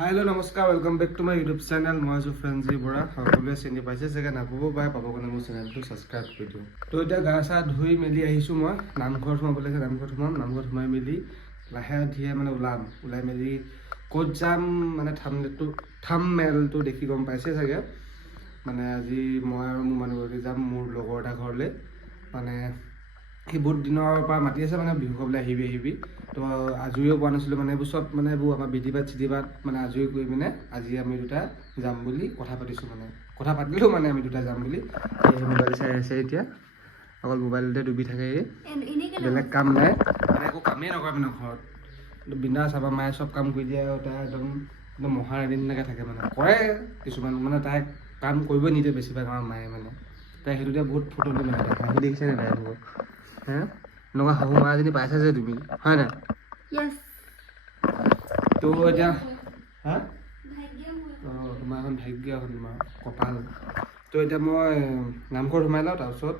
hello नमस्कार welcome back to my YouTube channel मैं जो फ्रेंजी बड़ा সকলোৱে চিনি পাইছে চাগে নাপাব পাৰে পাব কাৰণে মোৰ চেনেলটো সাবস্ক্ৰাইব কৰি দিও তো এতিয়া গা চা ধুই মেলি আহিছো মই নামঘৰ সোমাবলৈ নামঘৰত সোমাই মেলি লাহে ধিয়ে মানে ওলাই মেলি ক'ত যাম মানে থাম্বনেইলটো দেখি গম পাইছে চাগে মানে আজি মই আৰু মোৰ মানুহগৰাকী যাম মোৰ লগৰ এটা ঘৰলৈ মানে সি বহুত দিনৰ পৰা মাতি আছে মানে বিহু খাবলৈ আহিবি তো আজৰিও পোৱা নাছিলোঁ মানে এইবোৰ চব মানে এইবোৰ আমাৰ চিঠিবাদ মানে আজৰি কৰি মানে আজি আমি দুটা যাম বুলি কথা পাতিছোঁ মানে কথা পাতিলোঁ মানে আমি দুটা যাম বুলি মোবাইল চাই আছে এতিয়া অকল মোবাইলতে ডুবি থাকে বেলেগ কাম নাই মানে একো কামেই নকৰে মানে ঘৰত বিনা চাবা মায়ে চব কাম কৰি দিয়ে আৰু তাই একদম মহাৰাণীৰ নিচিনাকৈ থাকে মানে কৰে কিছুমান মানে তাই কাম কৰিব নিদিয়ে বেছিভাগ আমাৰ মায়ে মানে তাই সেইটোতে বহুত ফটো দি মানে হাঁহি দেখিছে নে তাই এইবোৰ হে এনেকুৱা শাহু মা এজনী পাইছা যে তুমি হয় নাই তো এতিয়া হা তোমাৰ এখন ভাগ্য এখন তোমাৰ কপাল তো এতিয়া মই নামঘৰত সোমাই লওঁ তাৰপিছত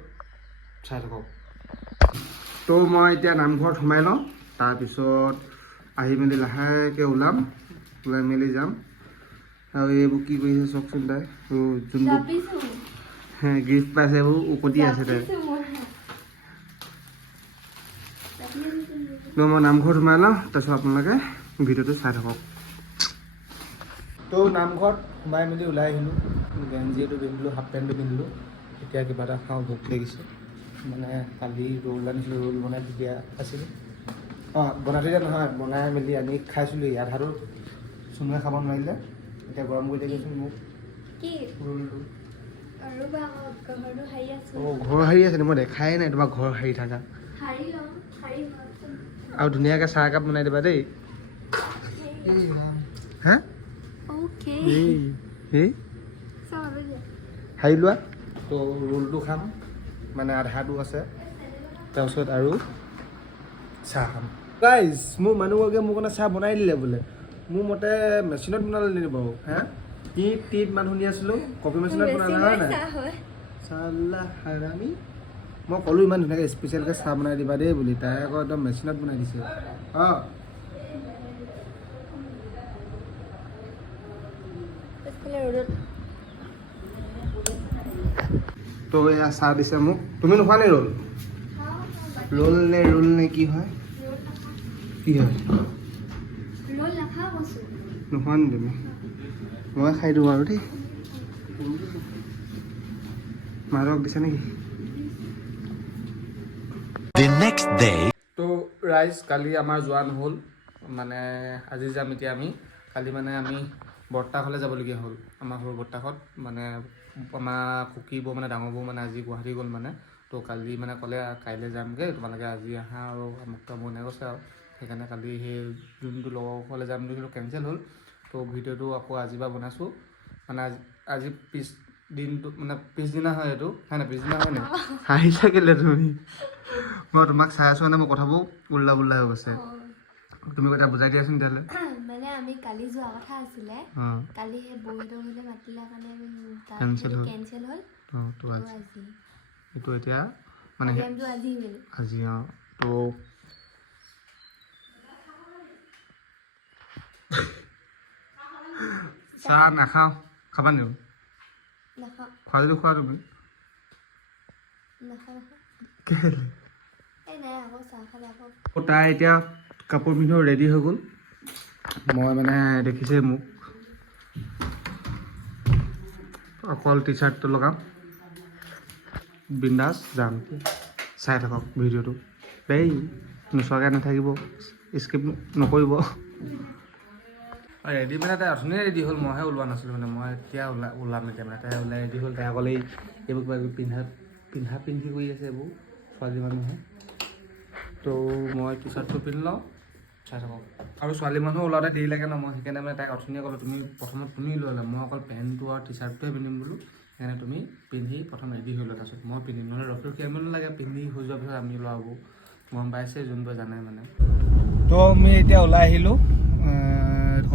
চাই থাকক তো মই এতিয়া নামঘৰত সোমাই লওঁ তাৰপিছত আহি মেলি লাহেকৈ ওলাই মেলি যাম আৰু এইবোৰ কি কৰিছে চাওকচোন তাই যোনবোৰ গিফ্ট পাইছে এইবোৰ উকতি আছে তাই তো মই নামঘৰত সোমাই লওঁ তাৰপিছত আপোনালোকে ভিডিঅ'টো চাই থাকক তো নামঘৰত সোমাই মেলি ওলাই আহিলোঁ গেঞ্জিটো পিন্ধিলোঁ হাফ পেণ্টটো পিন্ধিলোঁ এতিয়া কিবা এটা খাওঁ ভোক লাগিছে মানে কালি ৰোল আনিছিলোঁ ৰোল বনাই তেতিয়া আছিলোঁ বনাই থৈ দিয়া নহয় বনাই মেলি আনি খাইছিলোঁ আধাটো চুনুৱে খাব নোৱাৰিলে এতিয়া গৰম কৰি দিয়াচোন মোক ৰোলটো ঘৰ সাৰি আছে মই দেখাই নাই তোমাৰ ঘৰ সাৰি থাকা আৰু ধুনীয়াকৈ চাহ একাপ বনাই দিবা দেই হা সাৰি লোৱা তো ৰোলটো খাম মানে আধাটো আছে তাৰপিছত আৰু চাহ খাম গাইজ মোৰ মানুহগৰাকীয়ে মোৰ কাৰণে চাহ বনাই দিলে বোলে মোৰ মতে মেচিনত বনালে নেকি বাৰু হা টিপ মানুহ শুনি আছিলোঁ কফি মেচিনত বনালে হয় নাই চাল্লা হাৰামি মই ক'লোঁ ইমান ধুনীয়াকৈ স্পেচিয়েলকৈ চাহ বনাই দিবা দেই বুলি তাই আকৌ একদম মেচিনত বনাই দিছে তো এয়া চাহ দিছে মোক তুমি নোখোৱা নে ৰোল নে কি হয় নোখোৱা নি তুমি মই খাই দিওঁ আৰু দেই মাৰক দিছে নেকি তো ৰাইজ কালি আমাৰ যোৱা নহ'ল মানে আজি যাম এতিয়া আমি কালি মানে আমি বৰ্তাঘৰলৈ যাবলগীয়া হ'ল আমাৰ সৰু বৰ্তাঘৰত মানে আমাৰ খুকীবৌ মানে ডাঙৰ বৌ মানে আজি গুৱাহাটী গ'ল মানে তো কালি মানে ক'লে কাইলৈ যামগৈ তোমালোকে আজি আহা আৰু আমুক বনাই গৈছে আৰু সেইকাৰণে কালি সেই যোনটো লগৰ ঘৰলৈ যাম বুলি সেইটো কেঞ্চেল হ'ল তো ভিডিঅ'টো আকৌ আজিৰ পৰা বনাইছোঁ মানে আজি দিনটো মানে পিছদিনা হয় এইটো হয় নাই পিছদিনা হয় নাই হাঁহি থাকিলে তুমি মই তোমাক চাই আছোঁ মানে মোৰ কথাবোৰ উল্লা হৈ গৈছে তুমি কথা বুজাই দিয়াচোন তেতিয়াহ'লে মানে আমি কালি যোৱা কথা আছিলে কালি সেই বৌহঁতৰ ঘৰলৈ মাতিলা কাৰণে আমি কেঞ্চেল হ'ল তো আজি এইটো এতিয়া মানে আজি তো চাহ নাখাওঁ খাবা নি খোৱা যদি খোৱা তুমি তাই এতিয়া কাপোৰ পিন্ধি ৰেডি হৈ গ'ল মই মানে দেখিছে মোক অকল টি চাৰ্টটো লগাম বিন্দাছ যাম চাই থাকক ভিডিঅ'টো দেই নোচোৱাকৈ নাথাকিব স্কিপ নকৰিব ৰেডি মানে তাই অথনিয়ে ৰেডি হ'ল মইহে ওলোৱা নাছিলোঁ মানে মই এতিয়া ওলাম এতিয়া মানে তাই ওলাই ৰেডি হ'ল তাই অকলে এইবোৰ কিবা পিন্ধি কৰি আছে এইবোৰ ছোৱালী মানুহে তো মই টি চাৰ্টটো পিন্ধি লওঁ চাই থাকক আৰু ছোৱালী মানুহ ওলাওঁতে দেৰি লাগে ন মই সেইকাৰণে মানে তাইক অথনিয়ে ক'লোঁ তুমি প্ৰথমত তুমি লৈ ল'লা মই অকল পেণ্টটো আৰু টি চাৰ্টটোৱে পিন্ধিম বোলো সেইকাৰণে তুমি পিন্ধি প্ৰথম ৰেডি হৈ লোৱা তাৰপিছত মই পিন্ধিম নহ'লে ৰখি আমি নালাগে পিন্ধি হৈ যোৱাৰ পিছত আমি লোৱাব গম পাইছে যোনবোৰে জানে মানে তো আমি এতিয়া ওলাই আহিলোঁ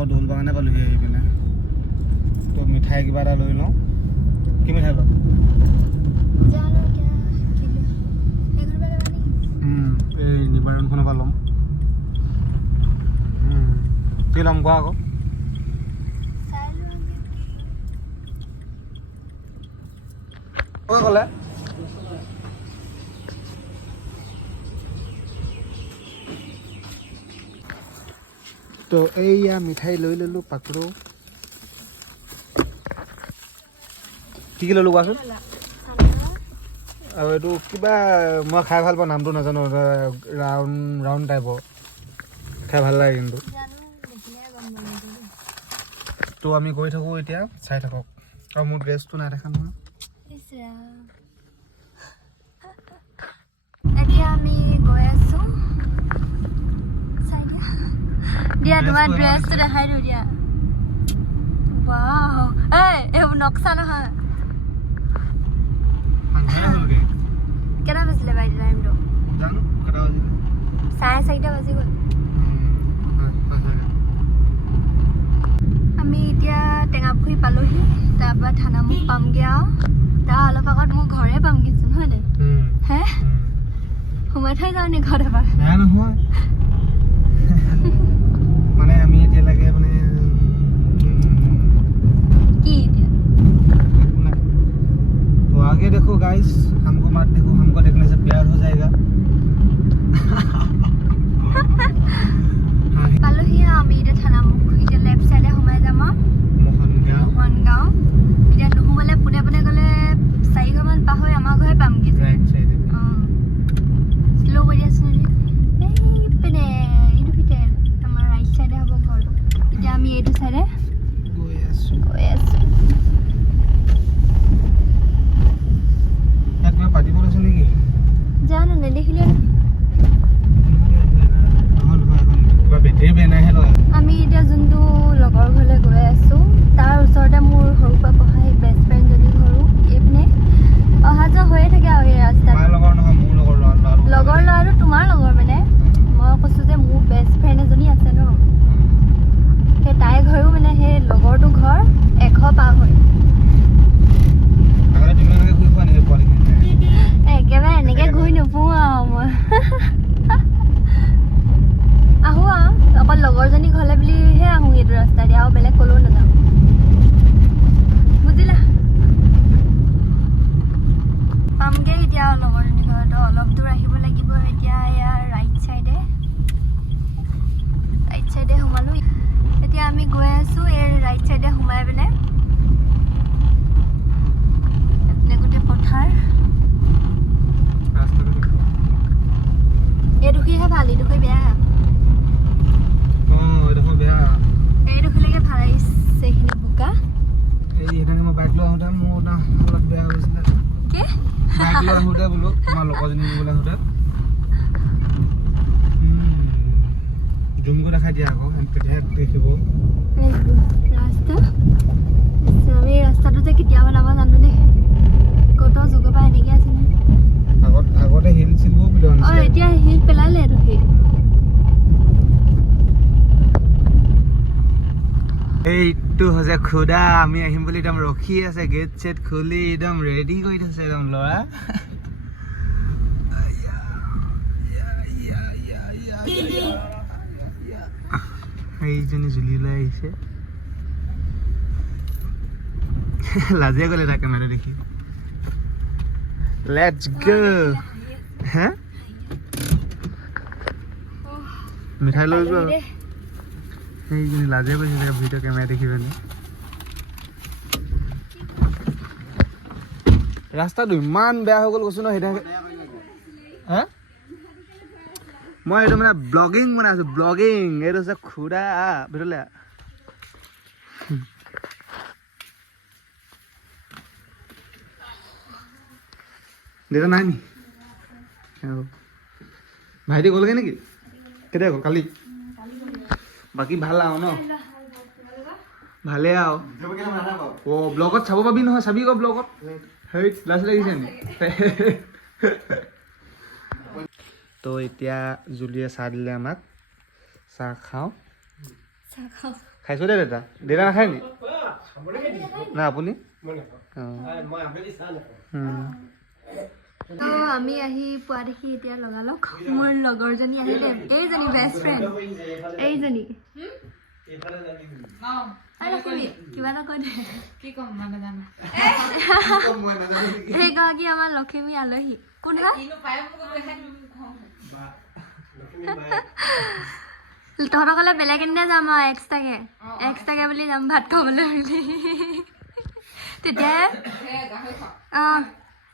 ঢোল বাগানে পালোহি আহি পিনে তো মিঠাই কিবা এটা লৈ লওঁ কি মিঠাই লওঁ এই নিবাৰণখনৰ পৰা ল'ম কি ল'ম কোৱা আকৌ কৈ ক'লে তো এইয়া মিঠাই লৈ ল'লোঁ পাকৰো কি ল'লোঁ কোৱাচোন আৰু এইটো কিবা মই খাই ভাল পাওঁ নামটো নাজানো ৰাউণ্ড টাইপৰ খাই ভাল লাগে কিন্তু তো আমি গৈ থাকোঁ এতিয়া চাই থাকক আৰু মোৰ ড্ৰেছটো নাই দেখা নহয় এতিয়া আমি গৈ আছোঁ দিয়া তোমাৰ ড্ৰেছটো দেখাই দিওঁ দিয়া ৱাও এইবোৰ নক্সা নহয় কেইটা বাজিলে বাইদেউ টাইমটো 4:30 বাজি গ'ল আমি এতিয়া টেঙাপুখুৰী পালোহি তাৰপৰা থানামুখ পামগৈ আৰু তাৰ অলপ আগত মোৰ ঘৰে পামগৈচোন হয় নাই হে সোমাই থৈ যাওঁ নি ঘৰত এবাৰ নহয় মানে আমি এতিয়ালৈকে মানে কি এতিয়া तो आगे देखो गाइस हमको मत देखो हमको देखने से प्यार हो जाएगा পালোহি আমি এতিয়া থানামুখ এতিয়া লেফ্ট চাইডে সোমাই যাম মোহনগাঁও এতিয়া নোসোমালে পোনে পোনে গ'লে 4 ঘৰমান পাৰ হৈ আমাৰ ঘৰে পামগৈ অঁ শ্ল' কৰি আছোঁ এইপিনে এইটো ভিতৰে আমাৰ ৰাইট চাইডে হ'ব ঘৰ এতিয়া আমি এইটো চাইডে গৈ আছোঁ পাতিব লৈছে নেকি জানো নেদেখিলে আমি এতিয়া যোনটো লগৰ ঘৰলৈ গৈ আছোঁ তাৰ ওচৰতে মোৰ সৰুৰ পৰা পঢ়া সেই বেষ্ট ফ্ৰেণ্ডজনী ঘৰো এইপিনে অহা যোৱা হৈয়ে থাকে আৰু এই ৰাস্তাত লগৰ ল'ৰাটো তোমাৰ লগৰ মানে মই কৈছোঁ যে মোৰ বেষ্ট ফ্ৰেণ্ড এজনী আছে ন সেই তাইৰ ঘৰো মানে সেই লগৰটো ঘৰ 100 পাৰ হয় একেবাৰে এনেকৈ ঘূৰি নুফুৰোঁ আৰু মই আহোঁ আৰু অকল লগৰজনী ঘৰলৈ বুলিহে আহোঁ এইটো ৰাস্তা দি আৰু বেলেগ ক'লেও নাযাওঁ বুজিলা পামগৈ এতিয়া আৰু লগৰজনী ঘৰতো অলপ দূৰ আহিব লাগিব এতিয়া ইয়াৰ ৰাইট চাইডে সোমালোঁ এতিয়া আমি গৈ আছোঁ এই ৰাইট চাইডে সোমাই পেলাই গোটেই পথাৰ এইডোখৰীহে ভাল এইডোখৰী বেয়া এইডোখৰলৈকে ভাল আহিছে এইখিনি বোকা মই বাইক লৈ আহোঁতে মোৰ অলপ বেয়া হৈছিলে কি বাইক লৈ আহোঁতে বোলো তোমাৰ লগৰজনী নিবলৈ আহোঁতে জুম কৰি দেখাই দিয়া আকৌ তেতিয়াহে দেখিব ৰাস্তা আমি ৰাস্তাটো যে কেতিয়াবা নামা জানো দেই ক'তো যুগৰ পৰা এনেকৈ আছে নে আগতে হিল চিলবোৰ বুলি অঁ এতিয়া হিল পেলালে এইডোখৰী এইটো হৈছে খুদা আমি আহিম বুলি একদম ৰখি আছে গেট চেট খুলি একদম ৰেডি কৰি থৈছে একদম ল'ৰা এইজনী জুলি লৈ আহিছে লাজিয়া গ'লে তাকে কেমেৰা দেখি লেটছ গো হে মিঠাই লৈ যোৱা সেইজনী লাজিয়া গৈছে চাগে ভিডিঅ' কেমেৰা দেখি পেলাই ৰাস্তাটো ইমান বেয়া হৈ গ'ল কৈছোঁ ন সেইদিনা হা মই এইটো মানে ব্লগিং বনাই আছোঁ ব্লগিং এইটো হৈছে খুৰা ভিতৰলৈ দেউতা নাই নি ভাইটি গ'লগৈ নেকি কেতিয়া গ'ল কালি বাকী ভাল আৰু ন ভালে আৰু অ' ব্লগত চাব পাবি নহয় চাবি আকৌ ব্লগত সেই লাজ লাগিছে নি তো এতিয়া জুলিয়ে চাহ দিলে আমাক চাহ খাওঁ খাইছোঁ দে দেউতা দেউতা নাখায় নি না আপুনি আমি আহি পোৱা দেখি এতিয়া লগালগ মোৰ লগৰজনী আহিলে এইজনী বেষ্ট ফ্ৰেণ্ড এইজনী লখিমী কিবা এটা কৈ দে কি ক'ম মানে জানো সেইগৰাকী আমাৰ লখিমী আলহী কোন হয় তহঁতৰ ক'লে বেলেগ এদিনা যাম আৰু এক্সট্ৰাকে বুলি যাম ভাত খাবলৈ বুলি তেতিয়া অঁ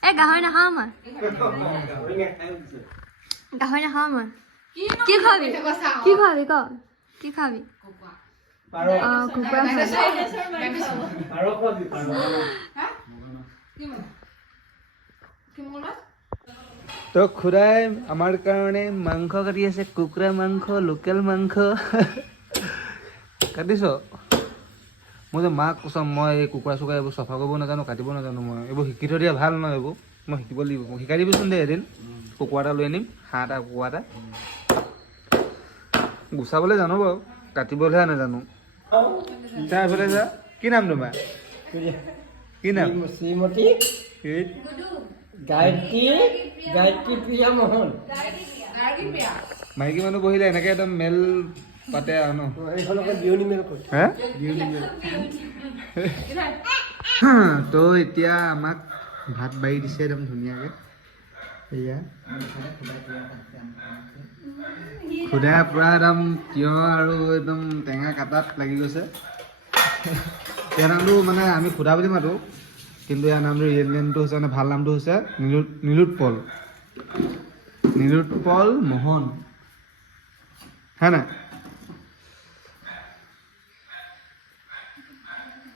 এই গাহৰি নাখাওঁ মই কি খাবি ক কি খাবি অঁ কুকুৰা তো খুৰাই আমাৰ কাৰণে মাংস কাটি আছে কুকুৰা মাংস লোকেল মাংস কাটিছ মই যে মাক কৈছোঁ মই এই কুকুৰা চুকুৰা এইবোৰ চফা কৰিব নাজানো কাটিব নাজানো মই এইবোৰ শিকি থৈ দিয়া ভাল নহয় এইবোৰ মই শিকিব লাগিব মোক শিকাই দিবিচোন দে এদিন কুকুৰা এটা লৈ আনিম হাঁহ এটা কুকুৰা এটা গুচাবলৈ জানো বাৰু কাটিবলৈহে নাজানো তাৰফালে যা কি নাম তোমাৰ কি নাম শ্ৰীমতী গায়ত্ৰী প্ৰিয়া মোহন মাইকী মানুহ বহিলে এনেকে একদম মেল পাতে আৰু ন এইখনকে বিয়নি মেল কৰি হে তো এতিয়া আমাক ভাত বাঢ়ি দিছে একদম ধুনীয়াকৈ এয়া খুদাই পূৰা একদম তিয়ঁহ আৰু একদম টেঙা কাটাত লাগি গৈছে ইয়াৰ নামটো মানে আমি খুদা বুলি মাতোঁ কিন্তু ইয়াৰ নামটো ৰিয়েল নেমটো হৈছে মানে ভাল নামটো হৈছে নীলোৎপল মোহন হয় নাই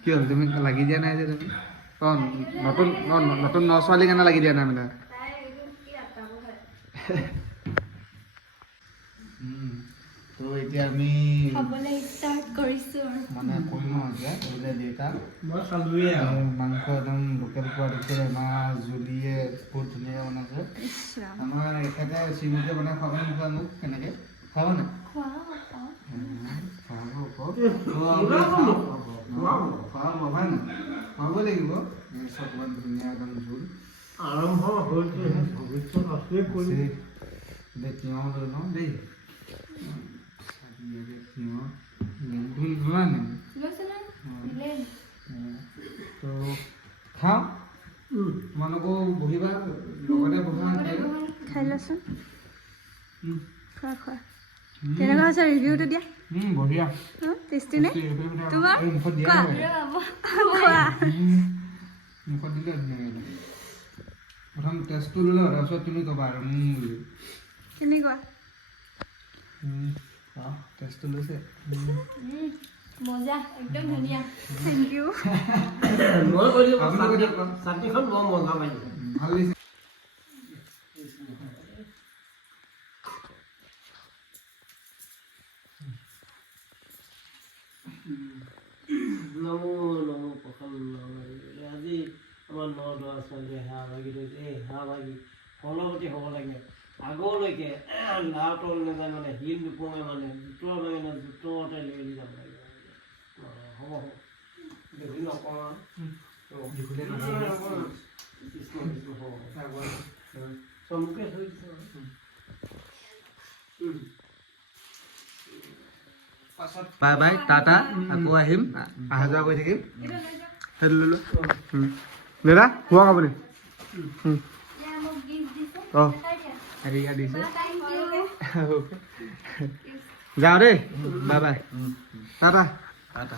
কি হ'ল তুমি লাগি দিয়া নাই যে তুমি অঁ নতুন ন ছোৱালীৰ কাৰণে লাগি দিয়া নাই মানে তো এতিয়া আমি খাবলৈ ষ্টাৰ্ট কৰিছোঁ মানে কৰিম এতিয়া বোলে দেউতা মই খালোৱে আৰু মাংস একদম লোকেল পোৱা দিছে আমাৰ জুলিয়ে বহুত ধুনীয়াকৈ বনাইছে আমাৰ এখেতে চিমুকে বনাই খুৱাব নোখোৱা মোক কেনেকৈ খুৱাব নাই খুৱাব লাগিব চকমান ধুনীয়া একদম জোল আৰম্ভ হৈছে ভৱিষ্যত আছে কৰি এতিয়া তিয়ঁহ লৈ লওঁ দেই তিয়ঁহ নেমু কিমান নেমু তো খাওঁ তোমালোকো বহিবা লগতে বহা খাই লচোন খোৱা কেনেকুৱা হৈছে ৰিভিউটো দিয়া বঢ়িয়া টেষ্টি নে তোমাৰ মুখত দিয়া খোৱা মুখত দিলে ধুনীয়াকৈ প্ৰথম টেষ্টটো ল'লে তাৰপিছত তুমি ক'বা আৰু বুলি কেনেকুৱা টেষ্টটো লৈছে মজা একদম ধুনীয়া থেংক ইউ মই কৈ দিওঁ চাটনিখন বৰ মজা পাইছোঁ ভাল লাগিছে নমো প্ৰথম আজি আমাৰ ন ল'ৰা ছোৱালীয়ে হাঁহ ভাগি থৈছে এই হাঁহ ভাগি ফলৱতী হ'ব লাগে আগলৈকে লাওতল নাযায় মানে শিল নোপোঙে মানে জোঁতৰ ভাঙে না জোঁতৰতে লৈ যাব লাগে হ'ব বেছি নকওঁ চমুকে থৈ দিছে বাই বাই টাটা আকৌ আহিম অহা যোৱা কৰি থাকিম সেইটো লৈ দাদা খোৱা আপুনি অঁ হেৰি দিছে যাওঁ দেই বাই বাই টাটা টাটা